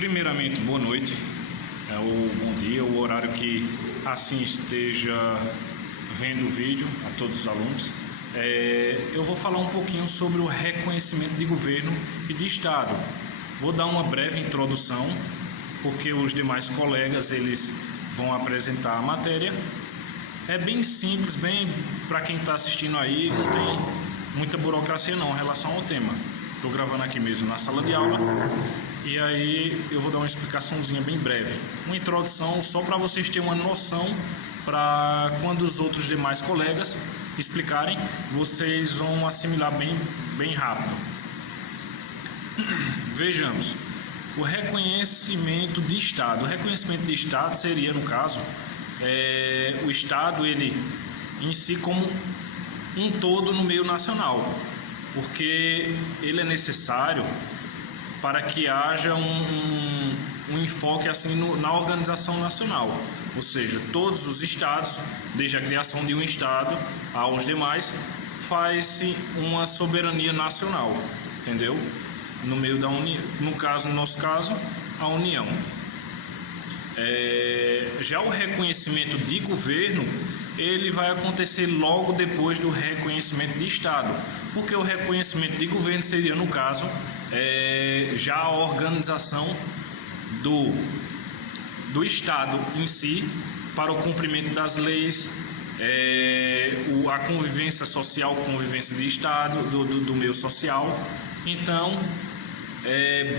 Primeiramente, boa noite, ou bom dia, o horário que assim esteja vendo o vídeo, a todos os alunos. Eu vou falar um pouquinho sobre o reconhecimento de governo e de Estado. Vou dar uma breve introdução, porque os demais colegas eles vão apresentar a matéria. É bem simples, bem para quem está assistindo aí, não tem muita burocracia não em relação ao tema. Estou gravando aqui mesmo na sala de aula e aí eu vou dar uma explicaçãozinha bem breve. Uma introdução só para vocês terem uma noção, para quando os outros demais colegas explicarem, vocês vão assimilar bem rápido. Vejamos, o reconhecimento de Estado. O reconhecimento de Estado seria, no caso, o Estado ele em si como um todo no meio nacional, porque ele é necessário para que haja um enfoque assim na organização nacional, ou seja, todos os estados, desde a criação de um estado aos demais, faz-se uma soberania nacional, entendeu? No meio da União, no nosso caso, a União. Já o reconhecimento de governo, ele vai acontecer logo depois do reconhecimento de Estado, porque o reconhecimento de governo seria, no caso, já a organização do Estado em si para o cumprimento das leis, a convivência social, convivência de Estado, do meio social. Então,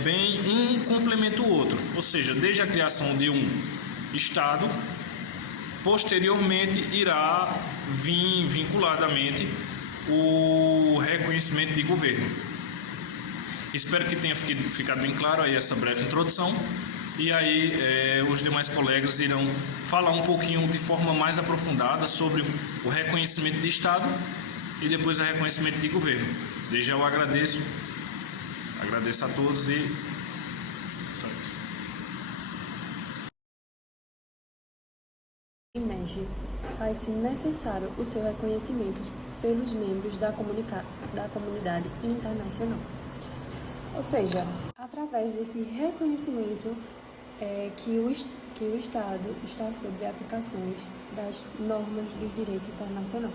bem um complementa o outro, ou seja, desde a criação de um Estado, posteriormente irá vir vinculadamente o reconhecimento de governo. Espero que tenha ficado bem claro aí essa breve introdução, e aí os demais colegas irão falar um pouquinho de forma mais aprofundada sobre o reconhecimento de Estado e depois o reconhecimento de governo. Desde já eu agradeço a todos e Em MEG, faz-se necessário o seu reconhecimento pelos membros da comunidade internacional. Ou seja, através desse reconhecimento que o Estado está sob aplicações das normas do direito internacional.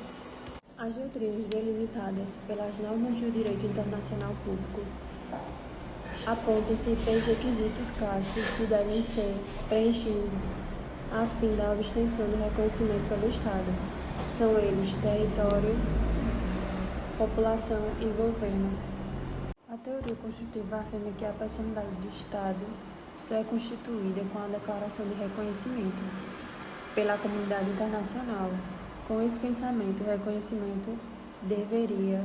As doutrinas delimitadas pelas normas do direito internacional público apontam-se três requisitos clássicos que devem ser preenchidos a fim da obtenção do reconhecimento pelo Estado. São eles território, população e governo. A teoria construtiva afirma que a personalidade do Estado só é constituída com a declaração de reconhecimento pela comunidade internacional. Com esse pensamento, o reconhecimento deveria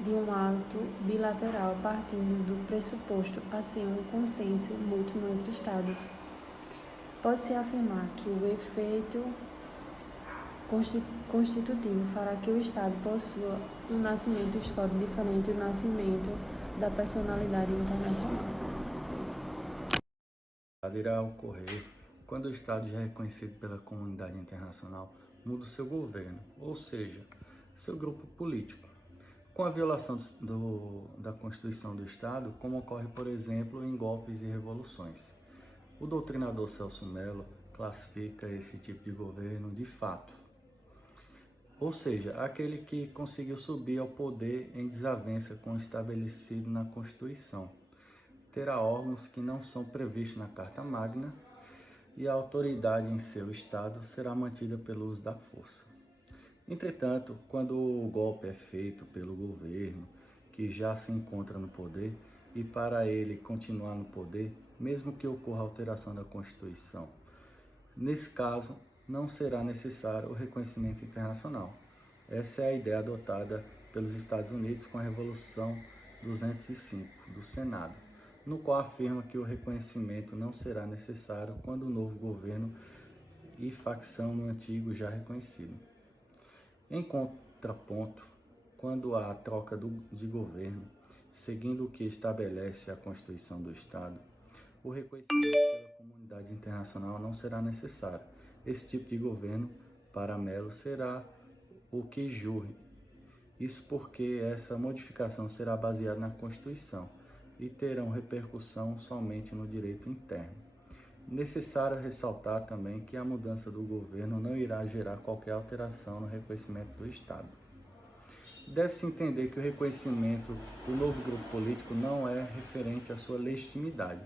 de um ato bilateral partindo do pressuposto assim um consenso mútuo entre Estados. Pode-se afirmar que o efeito constitutivo fará que o Estado possua um nascimento histórico diferente do nascimento da personalidade internacional. Irá ocorrer quando o Estado já é reconhecido pela comunidade internacional muda o seu governo, ou seja, seu grupo político, com a violação da Constituição do Estado, como ocorre, por exemplo, em golpes e revoluções. O doutrinador Celso Mello classifica esse tipo de governo de fato, ou seja, aquele que conseguiu subir ao poder em desavença com o estabelecido na Constituição. Terá órgãos que não são previstos na Carta Magna e a autoridade em seu Estado será mantida pelo uso da força. Entretanto, quando o golpe é feito pelo governo que já se encontra no poder e para ele continuar no poder, mesmo que ocorra alteração da Constituição, nesse caso não será necessário o reconhecimento internacional. Essa é a ideia adotada pelos Estados Unidos com a Revolução 205 do Senado, no qual afirma que o reconhecimento não será necessário quando o novo governo e facção no antigo já reconhecido. Em contraponto, quando há troca de governo, seguindo o que estabelece a Constituição do Estado, o reconhecimento pela comunidade internacional não será necessário. Esse tipo de governo, para Mello, será o que jure. Isso porque essa modificação será baseada na Constituição. e terão repercussão somente no direito interno. Necessário ressaltar também que a mudança do governo não irá gerar qualquer alteração no reconhecimento do Estado. Deve-se entender que o reconhecimento do novo grupo político não é referente à sua legitimidade.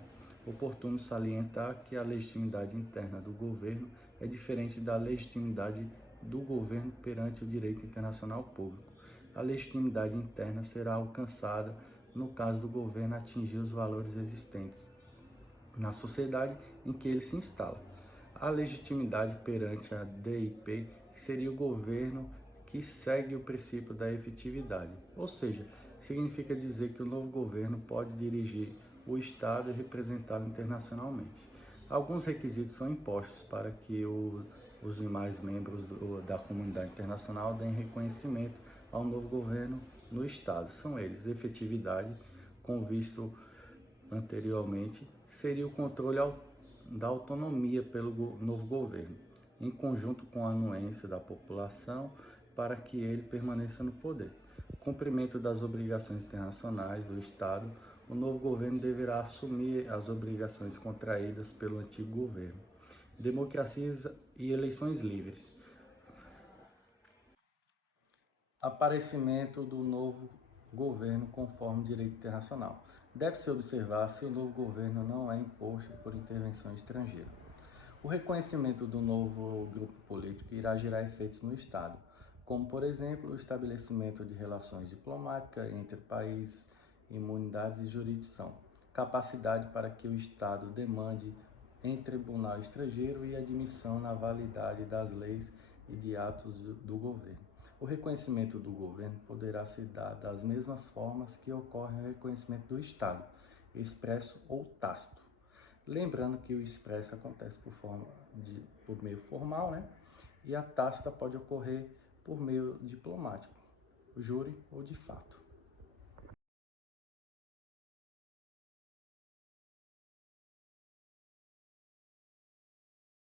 Oportuno salientar que a legitimidade interna do governo é diferente da legitimidade do governo perante o direito internacional público. A legitimidade interna será alcançada no caso do governo atingir os valores existentes na sociedade em que ele se instala. A legitimidade perante a DIP seria o governo que segue o princípio da efetividade, ou seja, significa dizer que o novo governo pode dirigir o Estado e representá-lo internacionalmente. Alguns requisitos são impostos para que os demais membros da comunidade internacional deem reconhecimento ao novo governo no Estado. São eles: efetividade, como visto anteriormente, seria o controle da autonomia pelo novo governo, em conjunto com a anuência da população para que ele permaneça no poder. Cumprimento das obrigações internacionais do Estado, o novo governo deverá assumir as obrigações contraídas pelo antigo governo. Democracias e eleições livres. Aparecimento do novo governo conforme o direito internacional. Deve-se observar se o novo governo não é imposto por intervenção estrangeira. O reconhecimento do novo grupo político irá gerar efeitos no Estado, como, por exemplo, o estabelecimento de relações diplomáticas entre países, imunidades e jurisdição, capacidade para que o Estado demande em tribunal estrangeiro e admissão na validade das leis e de atos do governo. O reconhecimento do governo poderá se dar das mesmas formas que ocorre o reconhecimento do Estado, expresso ou tácito. Lembrando que o expresso acontece por meio formal, né? E a tácita pode ocorrer por meio diplomático, júri ou de fato.